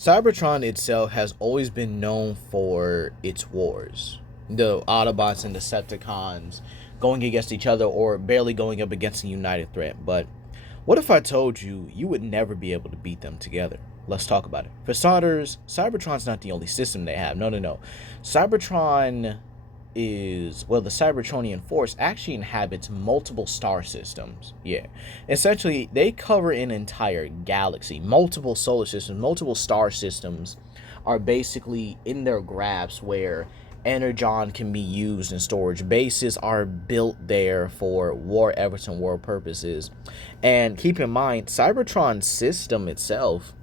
Cybertron itself has always been known for its wars. The Autobots and Decepticons going against each other or barely going up against a united threat. But what if I told you you would never be able to beat them together? Let's talk about it. For starters, Cybertron's not the only system they have. No, no, no. Cybertron is, well, the Cybertronian force actually inhabits multiple star systems. Yeah. Essentially, they cover an entire galaxy, multiple solar systems, multiple star systems are basically in their grasp where energon can be used in storage. Bases are built there for war efforts and war purposes. And keep in mind, Cybertron's system itself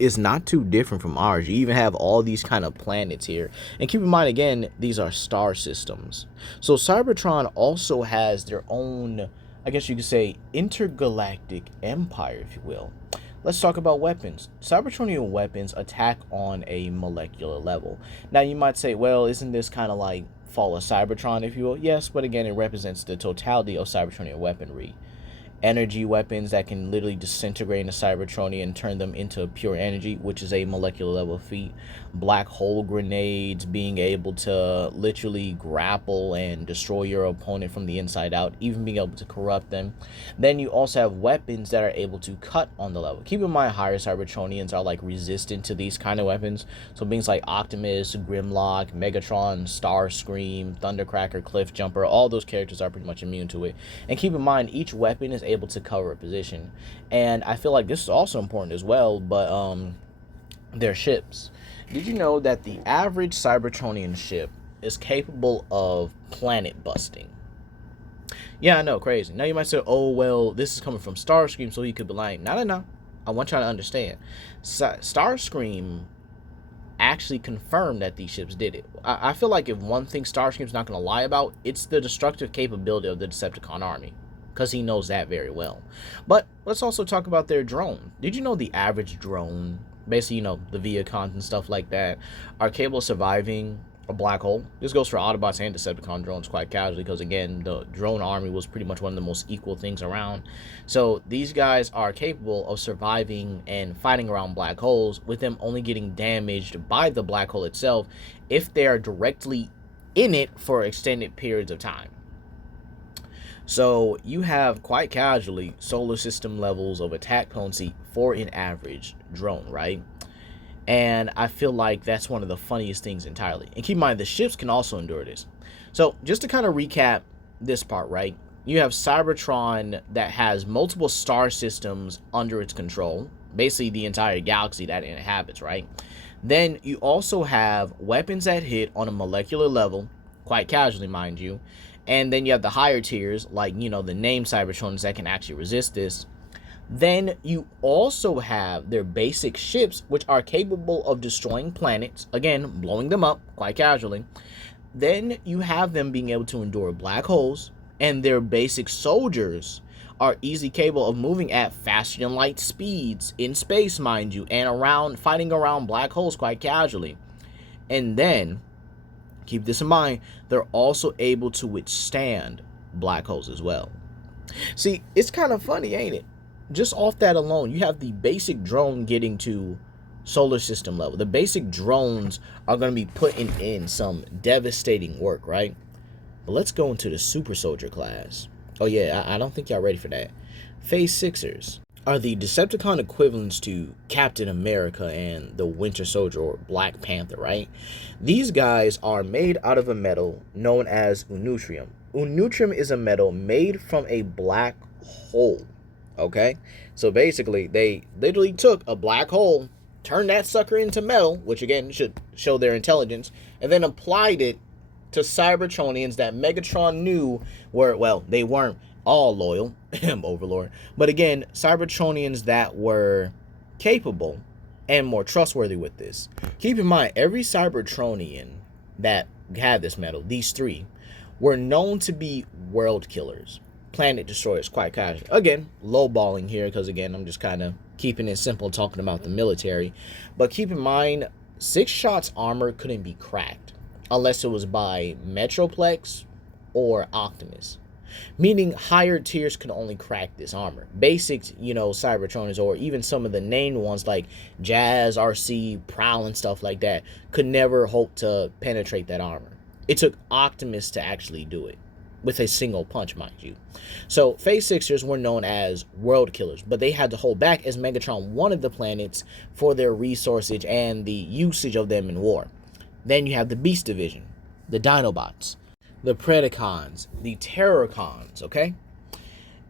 is not too different from ours. You even have all these kind of planets here. And keep in mind, again, these are star systems. So Cybertron also has their own, I guess you could say, intergalactic empire, if you will. Let's talk about weapons. Cybertronian weapons attack on a molecular level. Now, you might say, well, isn't this kind of like Fall of Cybertron, if you will? Yes, but again, it represents the totality of Cybertronian weaponry. Energy weapons that can literally disintegrate a Cybertronian and turn them into pure energy, which is a molecular level feat. Black hole grenades, being able to literally grapple and destroy your opponent from the inside out, even being able to corrupt them. Then you also have weapons that are able to cut on the level. Keep in mind, higher Cybertronians are like resistant to these kind of weapons. So things like Optimus, Grimlock, Megatron, Starscream, Thundercracker, Cliffjumper, all those characters are pretty much immune to it. And keep in mind, each weapon is able to cover a position. And I feel like this is also important as well, but their ships. Did you know that the average Cybertronian ship is capable of planet busting? Yeah, I know, crazy. Now you might say, oh, well, this is coming from Starscream, so he could be lying. No, no, no. I want y'all to understand. Starscream actually confirmed that these ships did it. I feel like if one thing Starscream's not going to lie about, it's the destructive capability of the Decepticon army, because he knows that very well. But let's also talk about their drone. Did you know the average drone, basically, you know, the Viacons and stuff like that, are capable of surviving a black hole? This goes for Autobots and Decepticon drones quite casually, because again, the drone army was pretty much one of the most equal things around. So these guys are capable of surviving and fighting around black holes, with them only getting damaged by the black hole itself if they are directly in it for extended periods of time. So you have quite casually solar system levels of attack potency for an average drone, right? And I feel like that's one of the funniest things entirely. And keep in mind, the ships can also endure this. So just to kind of recap this part, right? You have Cybertron that has multiple star systems under its control, basically the entire galaxy that it inhabits, right? Then you also have weapons that hit on a molecular level, quite casually, mind you. And then you have the higher tiers, like, you know, the named Cybertrons that can actually resist this. Then you also have their basic ships, which are capable of destroying planets, again, blowing them up quite casually. Then you have them being able to endure black holes, and their basic soldiers are easily capable of moving at faster than light speeds in space, mind you, and around fighting around black holes quite casually. And then keep this in mind, they're also able to withstand black holes as well. See, it's kind of funny, ain't it? Just off that alone, you have the basic drone getting to solar system level. The basic drones are going to be putting in some devastating work, right? But let's go into the super soldier class. Oh yeah, I don't think y'all ready for that. Phase Sixers are the Decepticon equivalents to Captain America and the Winter Soldier or Black Panther, right? These guys are made out of a metal known as Unutrium. Unutrium is a metal made from a black hole, okay? So basically, they literally took a black hole, turned that sucker into metal, which again should show their intelligence, and then applied it to Cybertronians that Megatron knew were, well, they weren't all loyal, Overlord, but again, Cybertronians that were capable and more trustworthy with this. Keep in mind, every Cybertronian that had this metal, these three, were known to be world killers, planet destroyers, quite casual. Again, lowballing here, because again, I'm just kind of keeping it simple, talking about the military. But keep in mind, 6 shots armor couldn't be cracked unless it was by Metroplex or Optimus. meaning higher tiers can only crack this armor. Basic, Cybertronians, or even some of the named ones like Jazz, RC, Prowl, and stuff like that, could never hope to penetrate that armor. It took Optimus to actually do it, with a single punch, mind you. So Phase Sixers were known as world killers, but they had to hold back as Megatron wanted the planets for their resources and the usage of them in war. Then you have the Beast Division, the Dinobots, the Predacons, the Terrorcons, okay?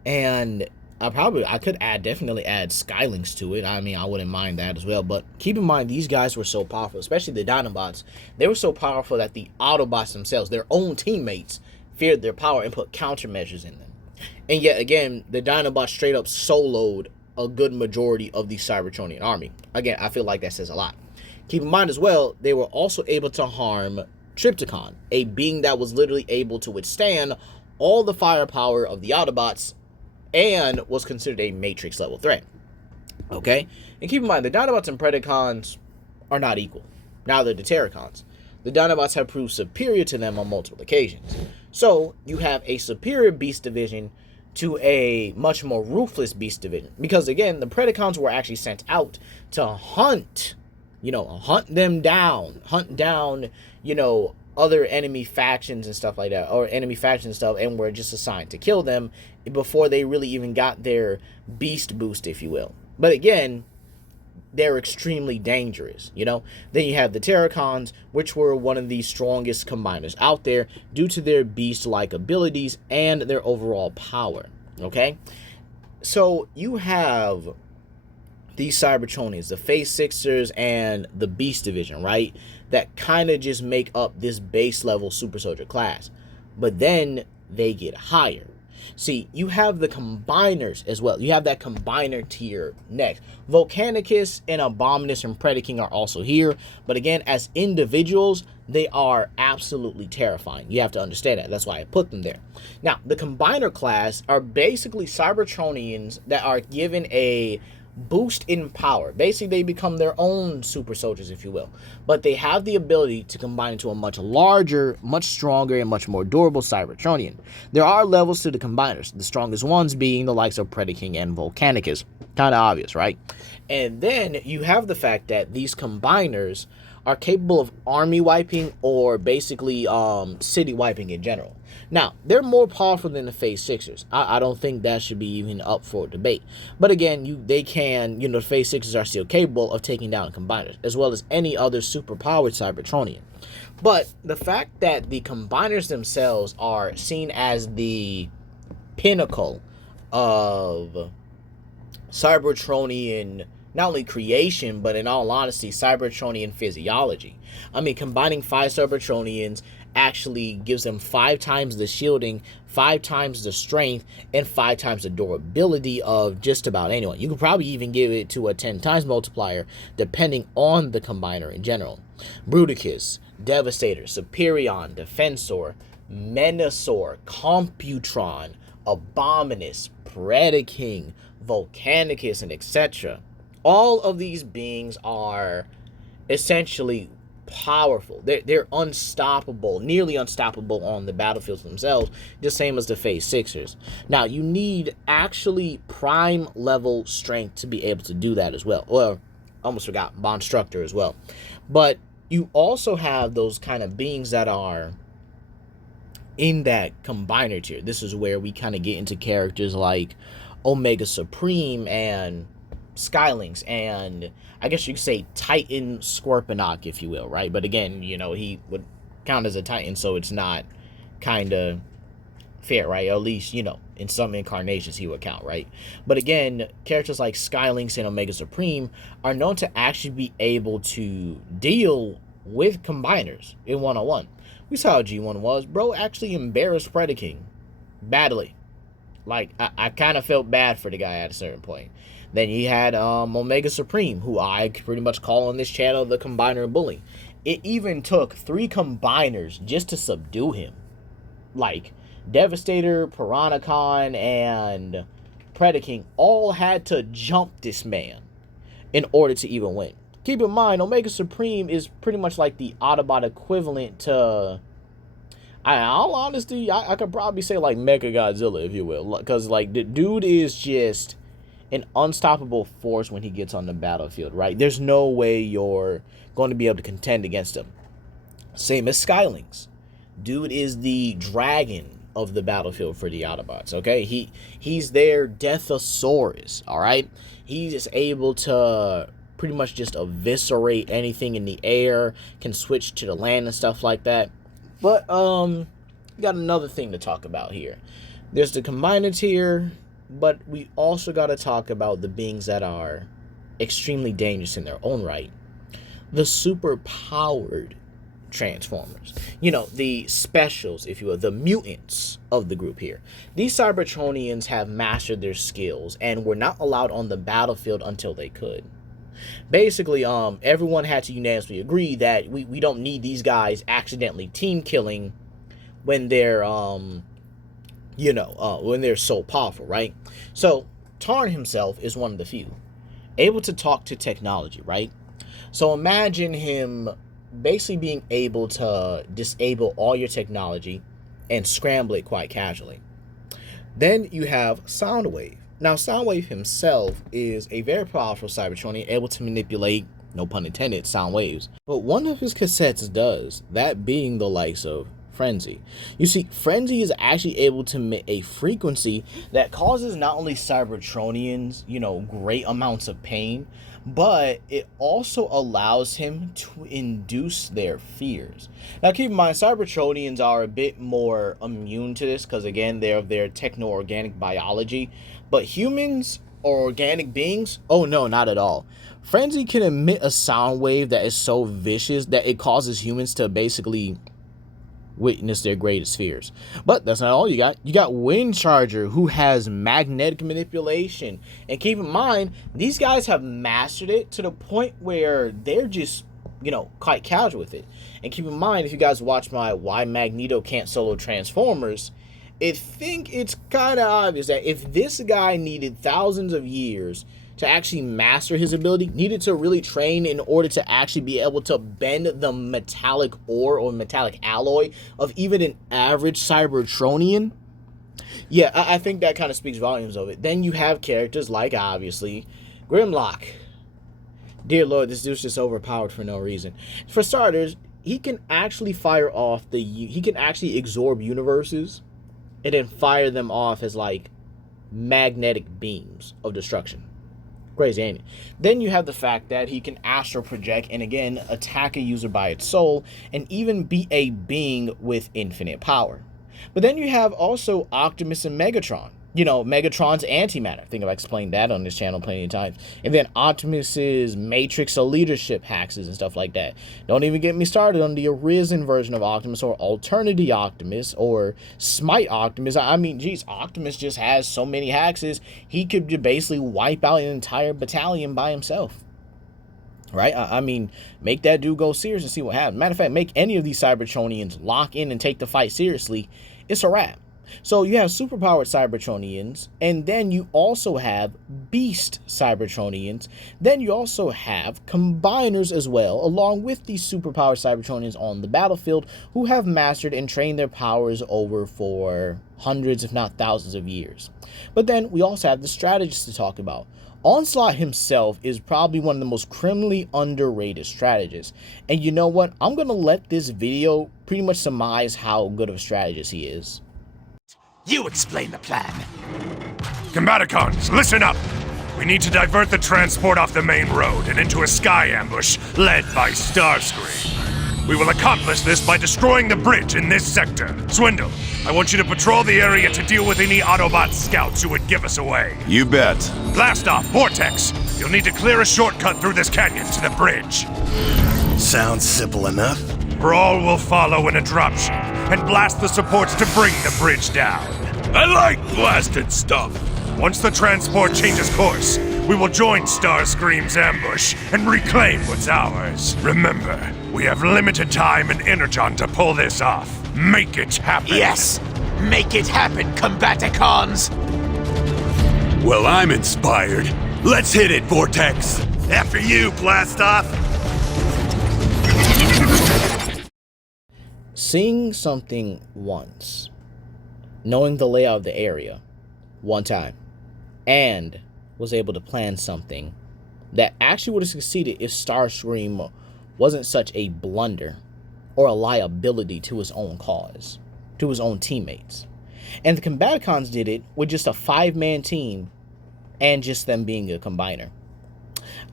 And I could definitely add Skylings to it. I mean, I wouldn't mind that as well. But keep in mind, these guys were so powerful, especially the Dinobots. They were so powerful that the Autobots themselves, their own teammates, feared their power and put countermeasures in them. And yet again, the Dinobots straight up soloed a good majority of the Cybertronian army. Again, I feel like that says a lot. Keep in mind as well, they were also able to harm Trypticon, a being that was literally able to withstand all the firepower of the Autobots and was considered a Matrix level threat. Okay? And keep in mind, the Dinobots and Predacons are not equal. Neither the Terrorcons. The Dinobots have proved superior to them on multiple occasions. So, you have a superior Beast Division to a much more ruthless Beast Division. Because, again, the Predacons were actually sent out to hunt them down. Hunt down, other enemy factions and stuff like that. Or enemy factions and stuff, and were just assigned to kill them before they really even got their Beast boost, if you will. But, again, they're extremely dangerous, Then you have the Terracons, which were one of the strongest combiners out there due to their beast-like abilities and their overall power, okay? So you have these Cybertronians, the Phase Sixers and the Beast Division, right? That kind of just make up this base level Super Soldier class. But then they get higher. See, you have the Combiners as well. You have that Combiner tier next. Volcanicus and Abominus and Predaking are also here. But again, as individuals, they are absolutely terrifying. You have to understand that. That's why I put them there. Now, the Combiner class are basically Cybertronians that are given a boost in power. Basically, they become their own super soldiers, if you will. But they have the ability to combine into a much larger, much stronger, and much more durable Cybertronian. There are levels to the combiners, the strongest ones being the likes of Predaking and Volcanicus. Kind of obvious, right? And then you have the fact that these combiners are capable of army wiping or basically city wiping in general. Now, they're more powerful than the Phase Sixers. I don't think that should be even up for debate. But again, the Phase Sixers are still capable of taking down combiners, as well as any other super-powered Cybertronian. But the fact that the combiners themselves are seen as the pinnacle of Cybertronian, not only creation, but in all honesty, Cybertronian physiology. I mean, combining 5 Cybertronians actually gives them 5 times the shielding, 5 times the strength, and 5 times the durability of just about anyone. You could probably even give it to a 10 times multiplier, depending on the combiner in general. Bruticus, Devastator, Superion, Defensor, Menasor, Computron, Abominus, Predaking, Volcanicus, and etc. All of these beings are essentially powerful. They're unstoppable, nearly unstoppable on the battlefields themselves, the same as the Phase Sixers. Now, you need actually prime level strength to be able to do that as well. Well, almost forgot Bonstructor as well. But you also have those kind of beings that are in that combiner tier. This is where we kind of get into characters like Omega Supreme and Skylings, and I guess you could say Titan Scorponok, if you will, right? But again, he would count as a Titan, so it's not kind of fair, right? Or at least, in some incarnations he would count, right? But again, characters like Skylings and Omega Supreme are known to actually be able to deal with combiners in one-on-one. We saw how G1 was. Bro actually embarrassed Predaking badly. Like, I kind of felt bad for the guy at a certain point. Then you had Omega Supreme, who I pretty much call on this channel the Combiner Bully. It even took 3 combiners just to subdue him. Like, Devastator, Piranacon, and Predaking all had to jump this man in order to even win. Keep in mind, Omega Supreme is pretty much like the Autobot equivalent to, In all honesty, I could probably say like Mega Godzilla, if you will, because like the dude is just an unstoppable force when he gets on the battlefield, right? There's no way you're going to be able to contend against him. Same as Skylings. Dude is the dragon of the battlefield for the Autobots, okay? He's their Deathosaurus, all right? He's just able to pretty much just eviscerate anything in the air, can switch to the land and stuff like that. But got another thing to talk about here. There's the Combiner tier, but we also got to talk about the beings that are extremely dangerous in their own right. The super powered Transformers. You know, the specials, if you will, the mutants of the group here. These Cybertronians have mastered their skills and were not allowed on the battlefield until they could. Basically, everyone had to unanimously agree that we don't need these guys accidentally team killing when they're, when they're so powerful, right? So, Tarn himself is one of the few. Able to talk to technology, right? So imagine him basically being able to disable all your technology and scramble it quite casually. Then you have Soundwave. Now, Soundwave himself is a very powerful Cybertronian, able to manipulate, no pun intended, sound waves. But one of his cassettes does, that being the likes of Frenzy. You see, Frenzy is actually able to emit a frequency that causes not only Cybertronians, great amounts of pain, but it also allows him to induce their fears. Now, keep in mind, Cybertronians are a bit more immune to this because, again, they're of their techno-organic biology. But humans or organic beings, oh no, not at all. Frenzy can emit a sound wave that is so vicious that it causes humans to basically witness their greatest fears. But that's not all you got. You got Wind Charger, who has magnetic manipulation. And keep in mind, these guys have mastered it to the point where they're just, quite casual with it. And keep in mind, if you guys watch my Why Magneto Can't Solo Transformers, I think it's kind of obvious that if this guy needed thousands of years to actually master his ability, needed to really train in order to actually be able to bend the metallic ore or metallic alloy of even an average Cybertronian, yeah, I think that kind of speaks volumes of it. Then you have characters like, obviously, Grimlock. Dear Lord, this dude's just overpowered for no reason. For starters, he can actually fire off he can actually absorb universes and then fire them off as like magnetic beams of destruction. Crazy, ain't it? Then you have the fact that he can astral project and again attack a user by its soul and even be a being with infinite power. But then you have also Optimus and Megatron. Megatron's antimatter. I think I've explained that on this channel plenty of times. And then Optimus's matrix of leadership hacks and stuff like that. Don't even get me started on the arisen version of Optimus or Alternity Optimus or Smite Optimus. I mean, geez, Optimus just has so many hacks, he could basically wipe out an entire battalion by himself. Right? I mean, make that dude go serious and see what happens. Matter of fact, make any of these Cybertronians lock in and take the fight seriously. It's a wrap. So you have superpowered Cybertronians, and then you also have beast Cybertronians. Then you also have combiners as well, along with these superpowered Cybertronians on the battlefield who have mastered and trained their powers over for hundreds, if not thousands of years. But then we also have the strategists to talk about. Onslaught himself is probably one of the most criminally underrated strategists. And you know what? I'm going to let this video pretty much surmise how good of a strategist he is. You explain the plan. Combaticons, listen up! We need to divert the transport off the main road and into a sky ambush led by Starscream. We will accomplish this by destroying the bridge in this sector. Swindle, I want you to patrol the area to deal with any Autobot scouts who would give us away. You bet. Blast off, Vortex! You'll need to clear a shortcut through this canyon to the bridge. Sounds simple enough. Brawl will follow in a dropship and blast the supports to bring the bridge down. I like blasted stuff. Once the transport changes course, we will join Starscream's ambush and reclaim what's ours. Remember, we have limited time and energon to pull this off. Make it happen. Yes! Make it happen, Combaticons! Well, I'm inspired. Let's hit it, Vortex. After you, blast off. Seeing something once, knowing the layout of the area one time, and was able to plan something that actually would have succeeded if Starscream wasn't such a blunder or a liability to his own cause, to his own teammates. And the Combaticons did it with just a 5-man team and just them being a combiner.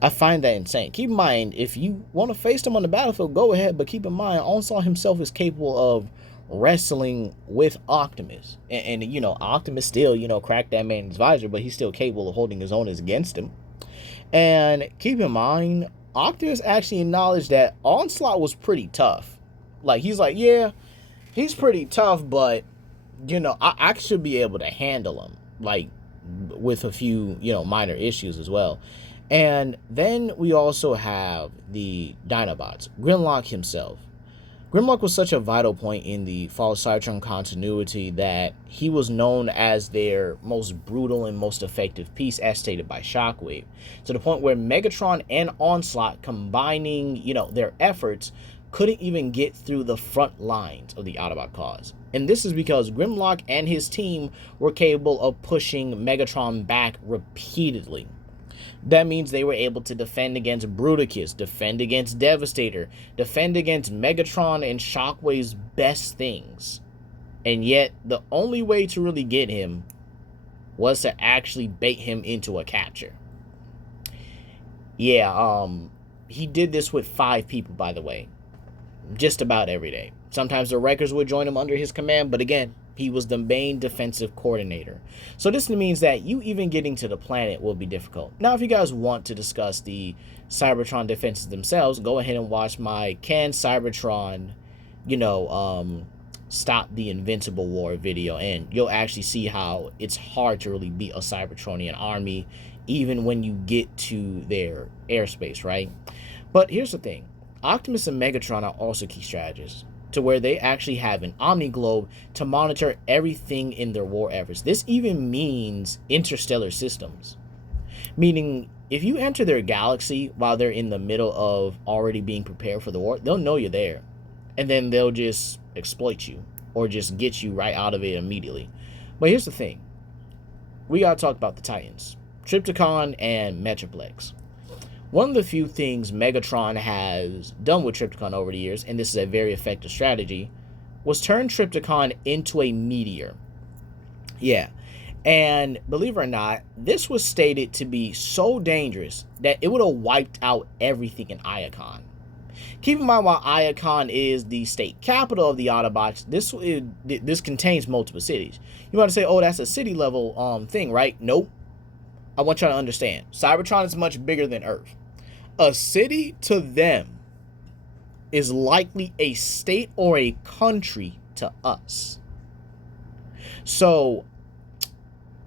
I find that insane. Keep in mind, if you want to face them on the battlefield, go ahead, but keep in mind, Onslaught himself is capable of wrestling with Optimus. And you know, Optimus still, you know, cracked that man's visor, but he's still capable of holding his own against him. And keep in mind, Optimus actually acknowledged that Onslaught was pretty tough. Like, he's like, yeah, he's pretty tough, but, you know, I should be able to handle him, like, with a few, you know, minor issues as well. And then we also have the Dinobots, Grimlock himself. Grimlock was such a vital point in the Fall of Cybertron continuity that he was known as their most brutal and most effective piece, as stated by Shockwave, to the point where Megatron and Onslaught, combining, you know, their efforts, couldn't even get through the front lines of the Autobot cause. And this is because Grimlock and his team were capable of pushing Megatron back repeatedly. That means they were able to defend against Bruticus, defend against Devastator, defend against Megatron and Shockwave's best things. And yet, the only way to really get him was to actually bait him into a capture. Yeah, he did this with 5 people, by the way. Just about every day. Sometimes the Wreckers would join him under his command, but again, he was the main defensive coordinator. So this means that you even getting to the planet will be difficult. Now, if you guys want to discuss the Cybertron defenses themselves, go ahead and watch my Can Cybertron, you know, Stop the Invincible War video, and you'll actually see how it's hard to really beat a Cybertronian army, even when you get to their airspace, right? But here's the thing. Optimus and Megatron are also key strategists, to where they actually have an Omniglobe to monitor everything in their war efforts. This even means interstellar systems. Meaning, if you enter their galaxy while they're in the middle of already being prepared for the war, they'll know you're there. And then they'll just exploit you, or just get you right out of it immediately. But here's the thing. We gotta talk about the Titans. Trypticon and Metroplex. One of the few things Megatron has done with Trypticon over the years, and this is a very effective strategy, was turn Trypticon into a meteor. Yeah, and believe it or not, this was stated to be so dangerous that it would have wiped out everything in Iacon. Keep in mind, while Iacon is the state capital of the Autobots, this contains multiple cities. You want to say, oh, that's a city level thing, right? Nope. I want y'all to understand. Cybertron is much bigger than Earth. A city to them is likely a state or a country to us. So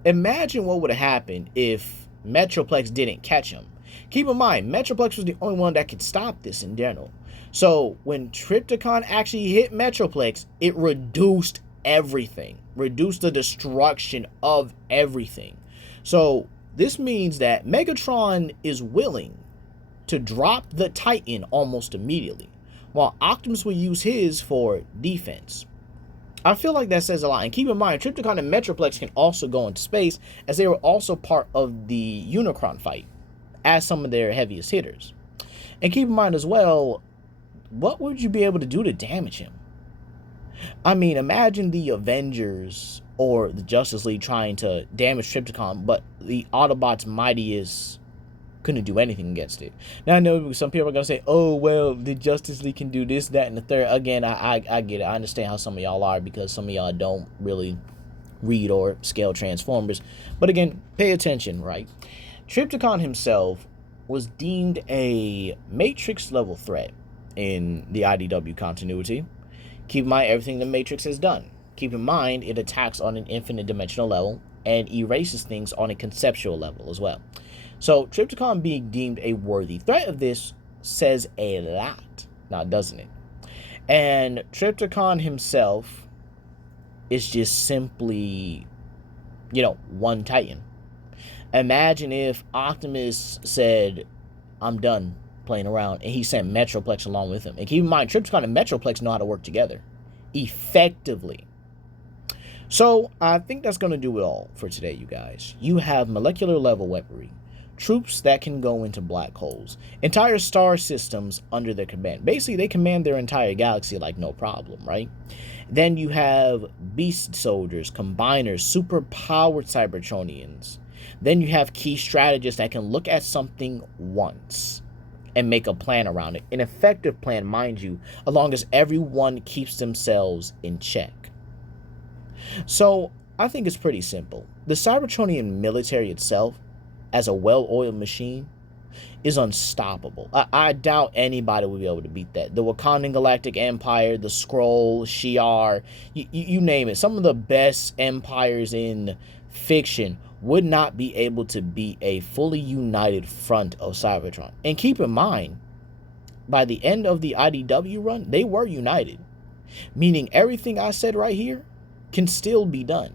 imagine what would have happened if Metroplex didn't catch him. Keep in mind, Metroplex was the only one that could stop this in general. So when Trypticon actually hit Metroplex, it reduced everything. Reduced the destruction of everything. So this means that Megatron is willing to drop the Titan almost immediately, while Optimus will use his for defense. I feel like that says a lot. And keep in mind, Trypticon and Metroplex can also go into space, as they were also part of the Unicron fight as some of their heaviest hitters. And keep in mind as well, what would you be able to do to damage him? I mean, imagine the Avengers or the Justice League trying to damage Trypticon, but the Autobots' mightiest couldn't do anything against it. Now, I know some people are going to say, oh, well, the Justice League can do this, that, and the third. Again, I get it. I understand how some of y'all are, because some of y'all don't really read or scale Transformers. But again, pay attention, right? Trypticon himself was deemed a Matrix-level threat in the IDW continuity. Keep in mind everything the Matrix has done. Keep in mind it attacks on an infinite dimensional level and erases things on a conceptual level as well. So Trypticon being deemed a worthy threat of this says a lot, now doesn't it? And Trypticon himself is just simply, you know, one Titan. Imagine if Optimus said, I'm done playing around, and he sent Metroplex along with him. And keep in mind, Trypticon and Metroplex know how to work together. effectively. So I think that's going to do it all for today, you guys. You have molecular level weaponry, troops that can go into black holes, entire star systems under their command. Basically, they command their entire galaxy like no problem, right? Then you have beast soldiers, combiners, super powered Cybertronians. Then you have key strategists that can look at something once and make a plan around it. An effective plan, mind you, as long as everyone keeps themselves in check. So I think it's pretty simple. The Cybertronian military itself, as a well-oiled machine, is unstoppable. I doubt anybody will be able to beat that. The Wakandan Galactic Empire, the Skrull, Shi'ar, you name it. Some of the best empires in fiction would not be able to beat a fully united front of Cybertron. And keep in mind, by the end of the IDW run, they were united. Meaning everything I said right here can still be done.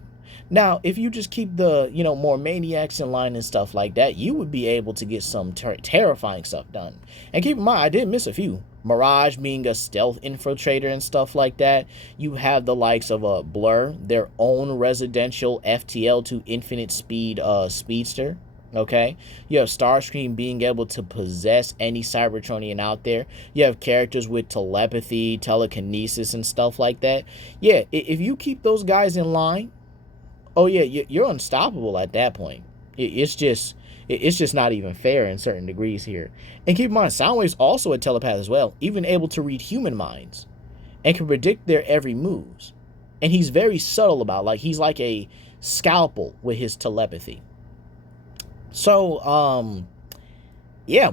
Now, if you just keep the, more maniacs in line and stuff like that, you would be able to get some terrifying stuff done. And keep in mind, I did miss a few. Mirage being a stealth infiltrator and stuff like that. You have the likes of a Blur, their own residential FTL to infinite speed speedster. Okay, you have Starscream being able to possess any Cybertronian out there. You have characters with telepathy, telekinesis, and stuff like that. Yeah, if you keep those guys in line, oh yeah, you're unstoppable at that point. It's just not even fair in certain degrees here. And keep in mind, Soundwave's also a telepath as well, even able to read human minds and can predict their every moves. And he's very subtle about, he's like a scalpel with his telepathy. So, yeah,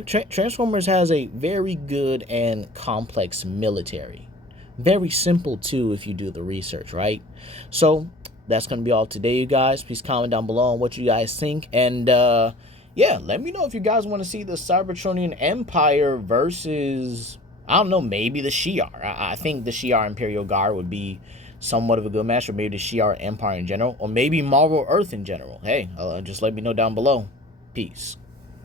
Transformers has a very good and complex military. Very simple, too, if you do the research, right? So, that's going to be all today, you guys. Please comment down below on what you guys think. And, yeah, let me know if you guys want to see the Cybertronian Empire versus, I don't know, maybe the Shi'ar. I think the Shi'ar Imperial Guard would be somewhat of a good match, or maybe the Shi'ar Empire in general, or maybe Marvel Earth in general. Hey, just let me know down below. Peace.